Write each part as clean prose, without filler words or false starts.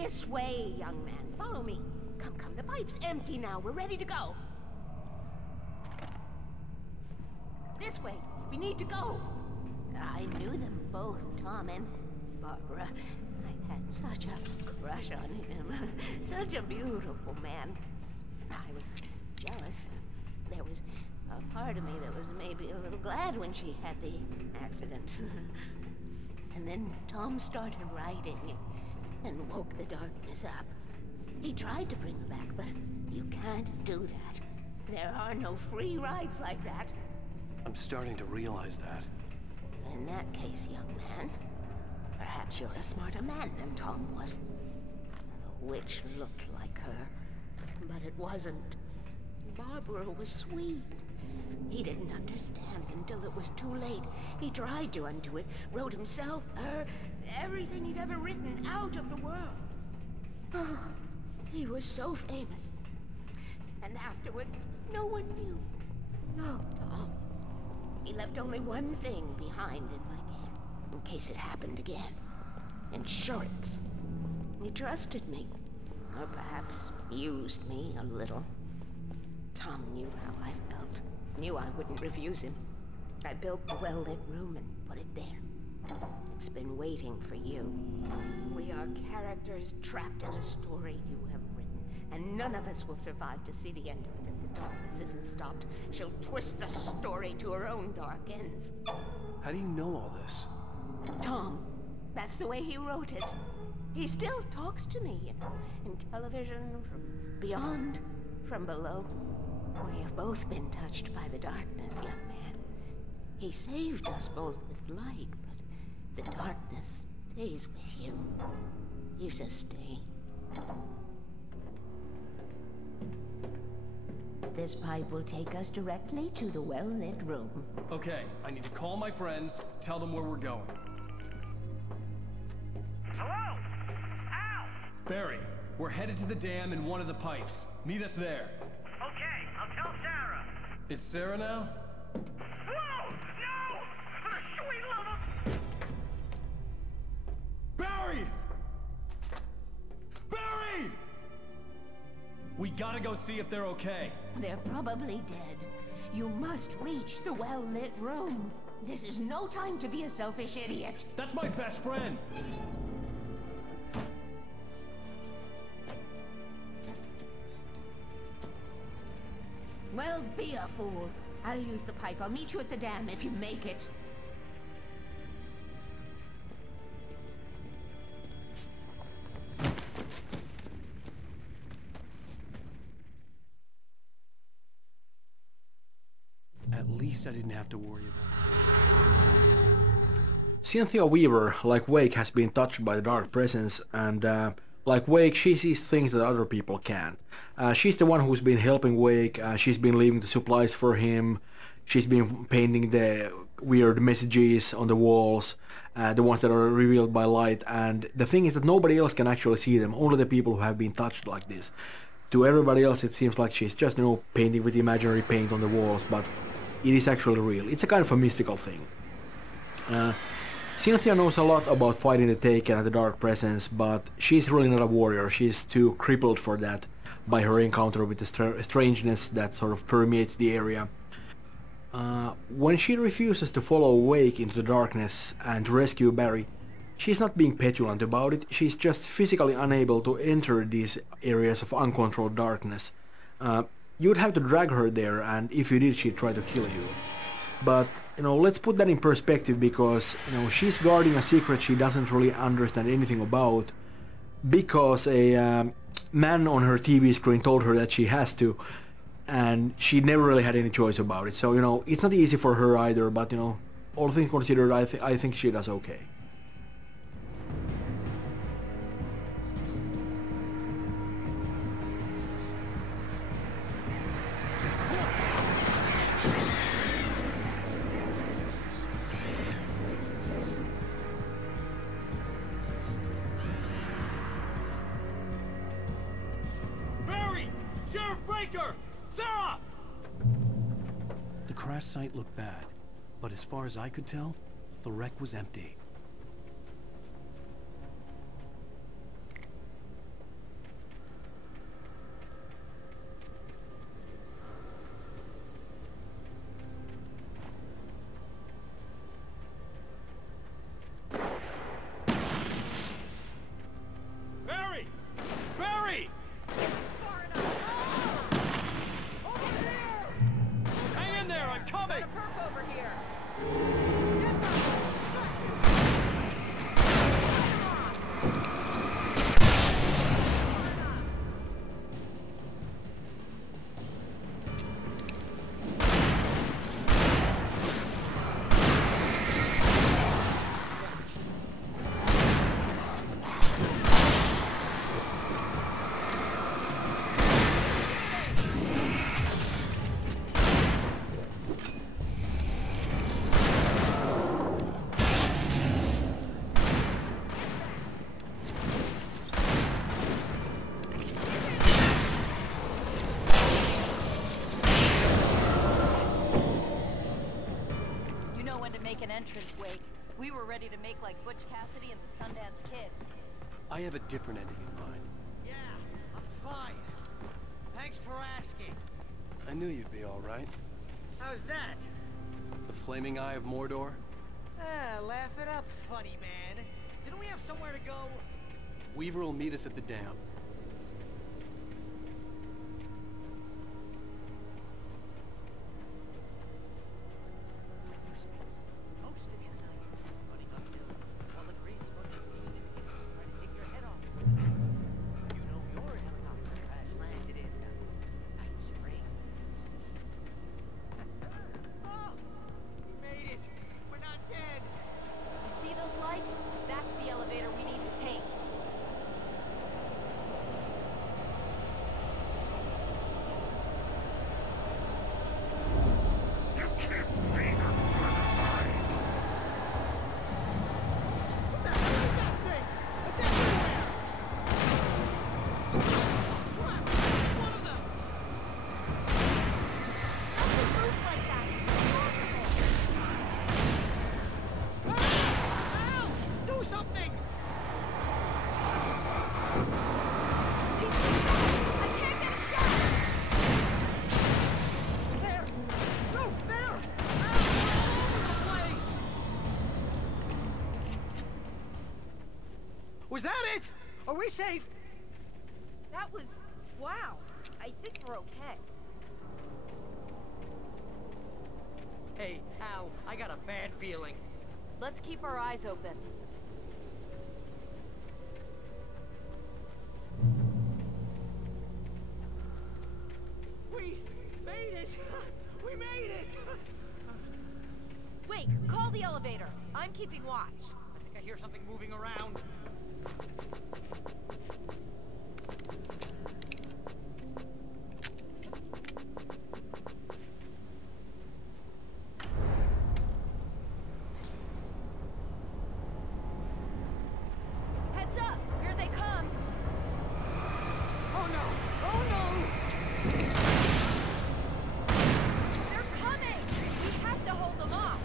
This way, young man. Follow me. Come, come. The pipe's empty now. We're ready to go. This way. We need to go. I knew them both, Tom and Barbara. I had such a crush on him. Such a beautiful man. I was jealous. There was a part of me that was maybe a little glad when she had the accident. And then Tom started writing and woke the darkness up. He tried to bring her back, but you can't do that. There are no free rides like that. I'm starting to realize that. In that case, young man, perhaps you're a smarter man than Tom was. The witch looked like her, but it wasn't. Barbara was sweet. He didn't understand until it was too late. He tried to undo it, wrote himself, her, everything he'd ever written out of the world. Oh, he was so famous. And afterward, no one knew. Oh, Tom. He left only one thing behind in my game, in case it happened again. Insurance. He trusted me. Or perhaps used me a little. Tom knew how I felt. Knew I wouldn't refuse him. I built the well-lit room and put it there. It's been waiting for you. We are characters trapped in a story you have written, and none of us will survive to see the end of it if the darkness isn't stopped. She'll twist the story to her own dark ends. How do you know all this? Tom, that's the way he wrote it. He still talks to me, you know, in television, from beyond, from below. We have both been touched by the darkness, young man. He saved us both with light, but the darkness stays with you. Leaves a stain. This pipe will take us directly to the well-lit room. Okay, I need to call my friends, tell them where we're going. Hello? Al! Barry, we're headed to the dam in one of the pipes. Meet us there. Okay, I'll tell Sarah. It's Sarah now? Whoa! No! For the sweet love of... Barry! Barry! We gotta go see if they're okay. They're probably dead. You must reach the well-lit room. This is no time to be a selfish idiot. That's my best friend. Well, be a fool. I'll use the pipe. I'll meet you at the dam if you make it. At least I didn't have to worry about it. Cynthia Weaver, like Wake, has been touched by the dark presence, and like Wake, she sees things that other people can't. She's the one who's been helping Wake, she's been leaving the supplies for him, she's been painting the weird messages on the walls, the ones that are revealed by light, and the thing is that nobody else can actually see them, only the people who have been touched like this. To everybody else it seems like she's just, you know, painting with imaginary paint on the walls, but it is actually real. It's a kind of a mystical thing. Cynthia knows a lot about fighting the Taken and the Dark Presence, but she's really not a warrior. She's too crippled for that by her encounter with the strangeness that sort of permeates the area. When she refuses to follow Wake into the darkness and rescue Barry, she's not being petulant about it, she's just physically unable to enter these areas of uncontrolled darkness. You'd have to drag her there, and if you did, she'd try to kill you. But, you know, let's put that in perspective, because, you know, she's guarding a secret she doesn't really understand anything about, because a man on her TV screen told her that she has to, and she never really had any choice about it. So, you know, it's not easy for her either, but, you know, all things considered, I think she does okay. Sarah! The crash site looked bad, but as far as I could tell, the wreck was empty. make an entrance, Wake. We were ready to make like Butch Cassidy and the Sundance Kid. I have a different ending in mind. Yeah, I'm fine. Thanks for asking. I knew you'd be all right. How's that? The flaming eye of Mordor? Ah, laugh it up, funny man. Didn't we have somewhere to go? Weaver will meet us at the dam. Was that it? Are we safe? That was... wow. I think we're okay. Hey, Al, I got a bad feeling. Let's keep our eyes open. We made it! We made it! Wake, call the elevator. I'm keeping watch. I think I hear something moving around. Heads up! Here they come! Oh no! Oh no! They're coming! We have to hold them off!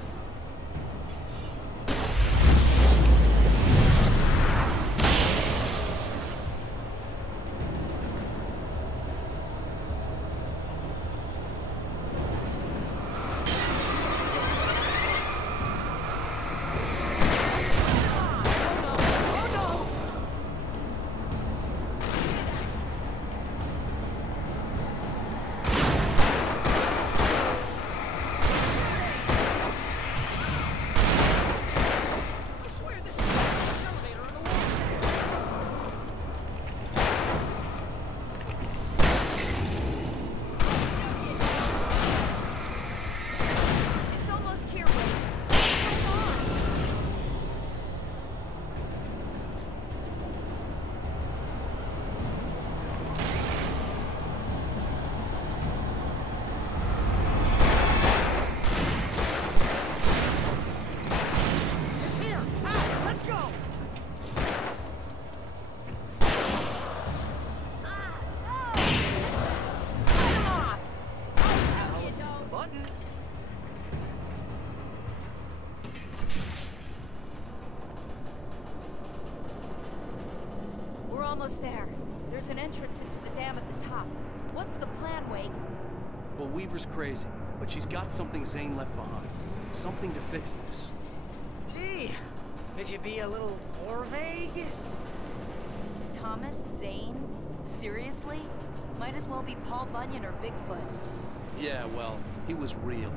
Almost there. There's an entrance into the dam at the top. What's the plan, Wake? Well, Weaver's crazy, but she's got something Zane left behind. Something to fix this. Gee, could you be a little more vague? Thomas Zane? Seriously? Might as well be Paul Bunyan or Bigfoot. Yeah, well, he was real.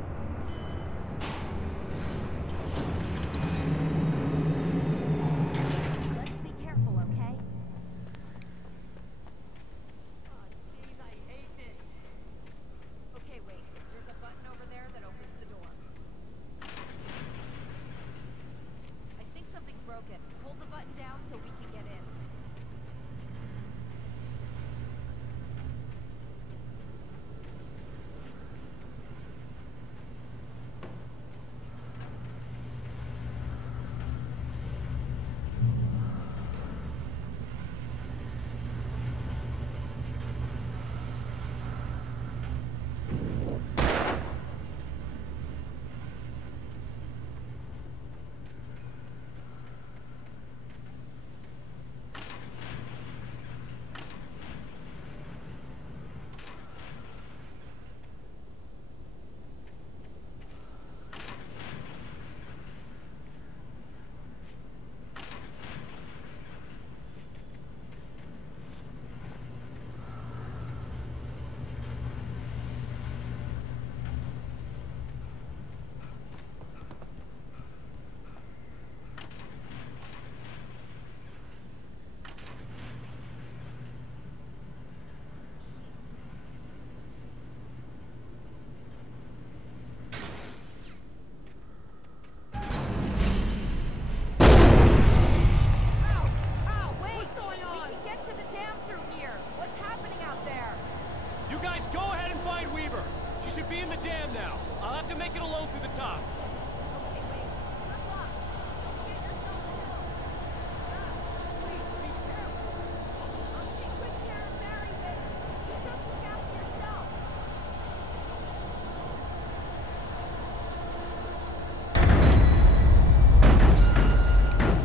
should be in the dam now. I'll have to make it alone through the top.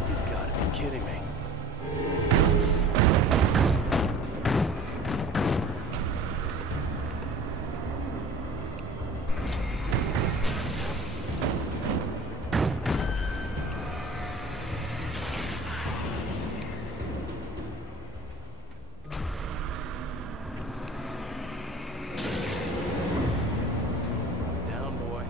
You've got to be kidding me. Down, boy.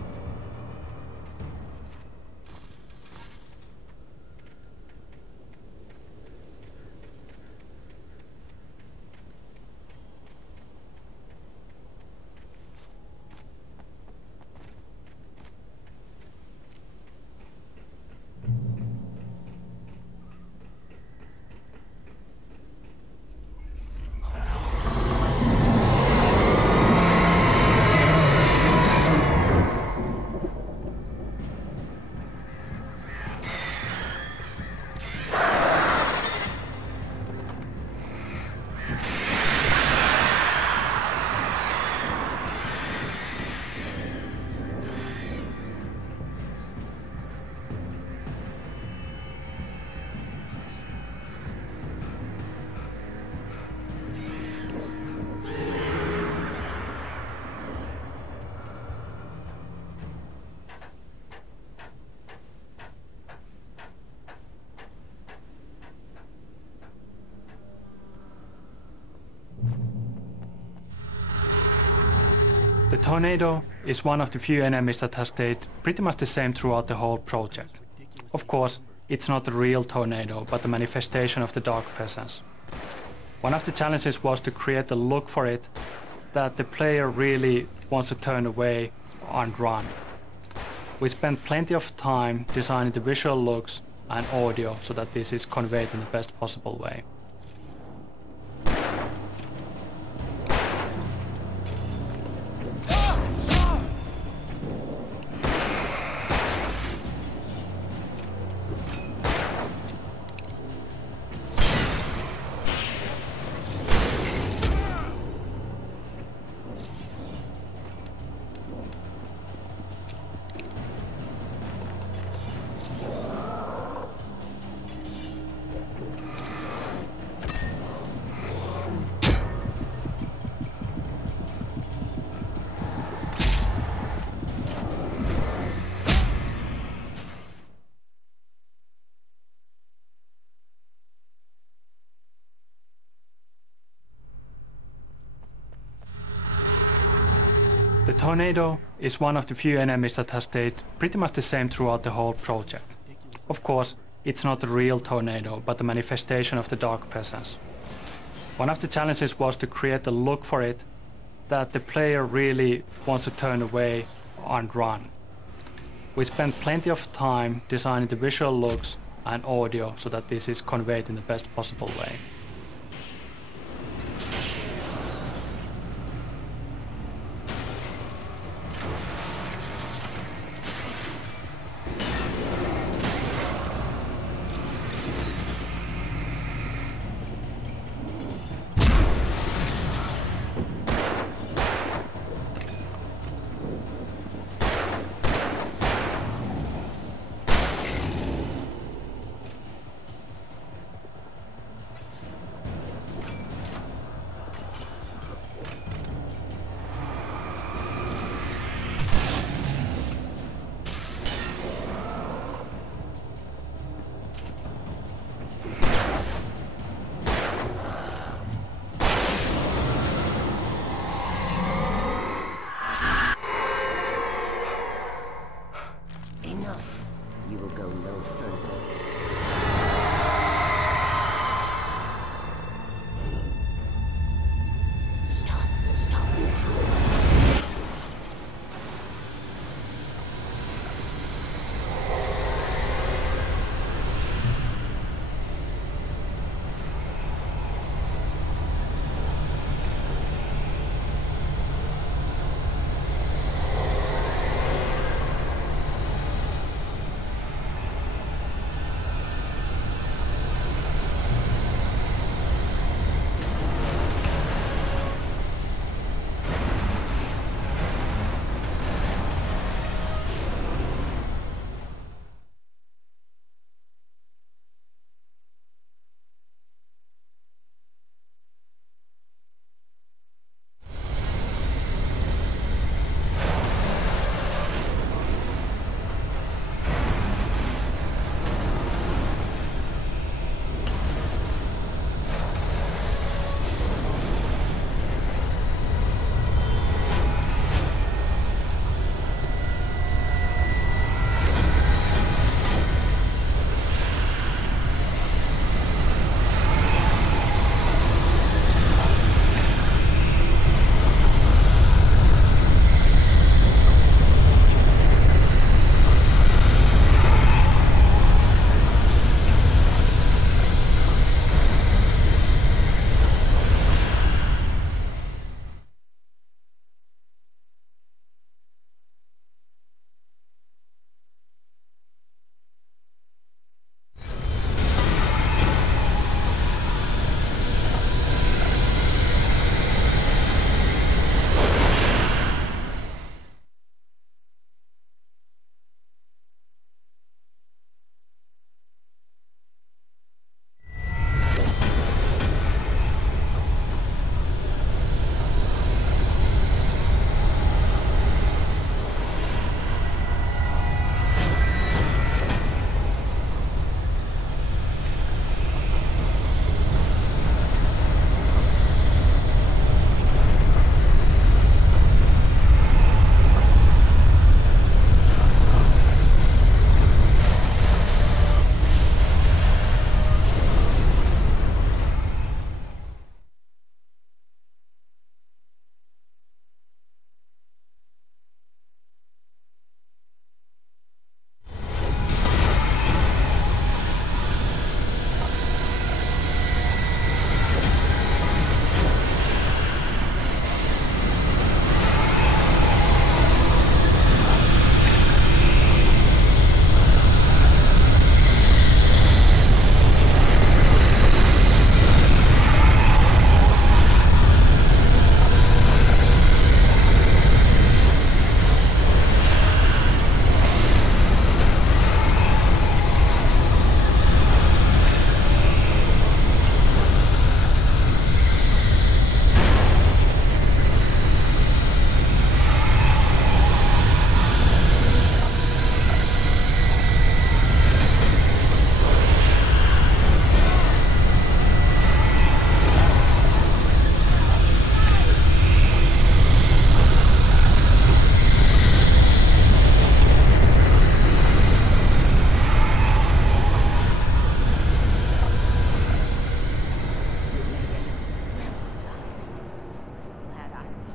The tornado is one of the few enemies that has stayed pretty much the same throughout the whole project. Of course, it's not a real tornado, but a manifestation of the dark presence. One of the challenges was to create a look for it that the player really wants to turn away and run. We spent plenty of time designing the visual looks and audio so that this is conveyed in the best possible way. The tornado is one of the few enemies that has stayed pretty much the same throughout the whole project. Of course, it's not a real tornado, but a manifestation of the dark presence. One of the challenges was to create a look for it that the player really wants to turn away and run. We spent plenty of time designing the visual looks and audio so that this is conveyed in the best possible way.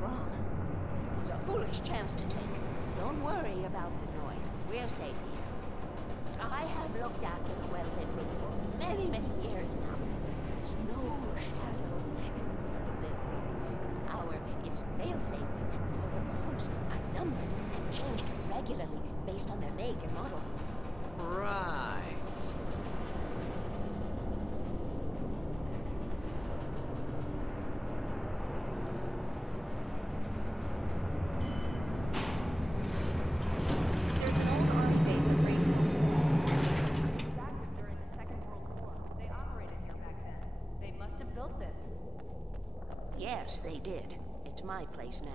wrong. It was a foolish chance to take. Don't worry about the noise. We're safe here. I have looked after the well-lit room for many, many years now. There's no shadow in the well-lit room. The power is fail-safe, and all the bulbs are numbered and changed regularly based on their make and model. Right. There's an old army base at Rainbow. It was active during the Second World War. They operated here back then. They must have built this. Yes, they did. It's my place now.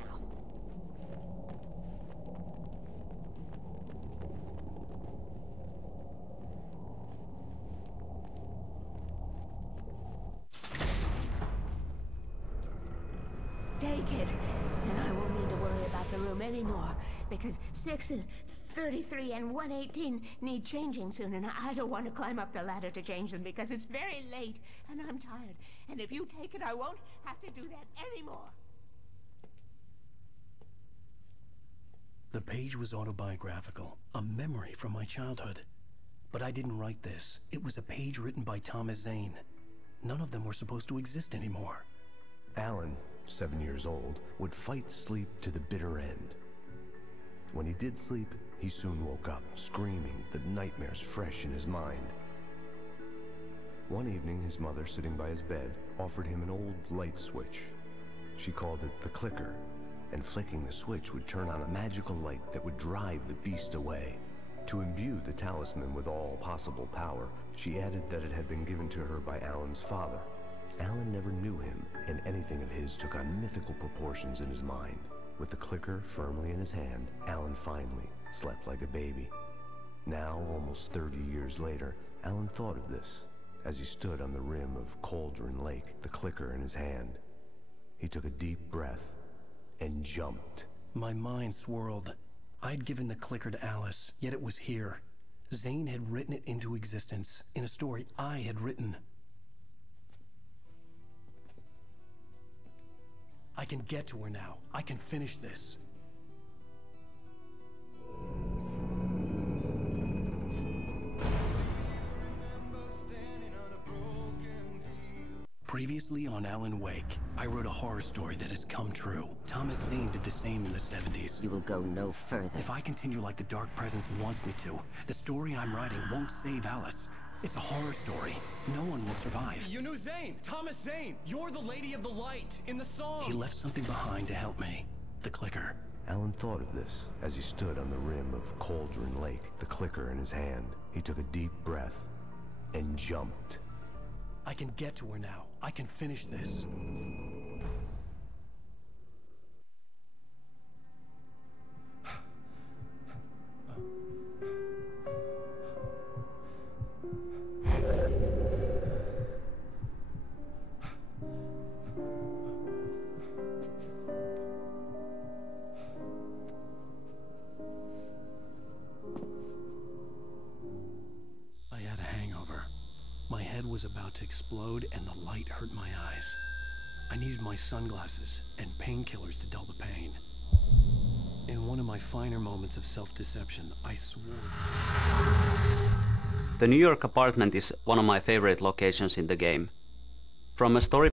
Take it, and I won't need to worry about the room anymore, because 6 and 33 and 118 need changing soon, and I don't want to climb up the ladder to change them because it's very late, and I'm tired. And if you take it, I won't have to do that anymore. The page was autobiographical, a memory from my childhood. But I didn't write this. It was a page written by Thomas Zane. None of them were supposed to exist anymore. Alan, 7 years old, would fight sleep to the bitter end. When he did sleep, he soon woke up, screaming, the nightmares fresh in his mind. One evening, his mother, sitting by his bed, offered him an old light switch. She called it the clicker, and flicking the switch would turn on a magical light that would drive the beast away. To imbue the talisman with all possible power, she added that it had been given to her by Alan's father. Alan never knew him, and anything of his took on mythical proportions in his mind. With the clicker firmly in his hand, Alan finally slept like a baby. Now, almost 30 years later, Alan thought of this as he stood on the rim of Cauldron Lake, the clicker in his hand. He took a deep breath and jumped. My mind swirled. I'd given the clicker to Alice, yet it was here. Zane had written it into existence, in a story I had written. I can get to her now. I can finish this. Previously on Alan Wake, I wrote a horror story that has come true. Thomas Zane did the same in the 70s. You will go no further. If I continue like the Dark Presence wants me to, the story I'm writing won't save Alice. It's a horror story. No one will survive. You knew Zane! Thomas Zane! You're the Lady of the Light in the song! He left something behind to help me. The clicker. Alan thought of this as he stood on the rim of Cauldron Lake, the clicker in his hand. He took a deep breath and jumped. I can get to her now. I can finish this. I had a hangover. My head was about to explode and the light hurt my eyes. I needed my sunglasses and painkillers to dull the pain. In one of my finer moments of self-deception, I swore. The New York apartment is one of my favorite locations in the game. From a story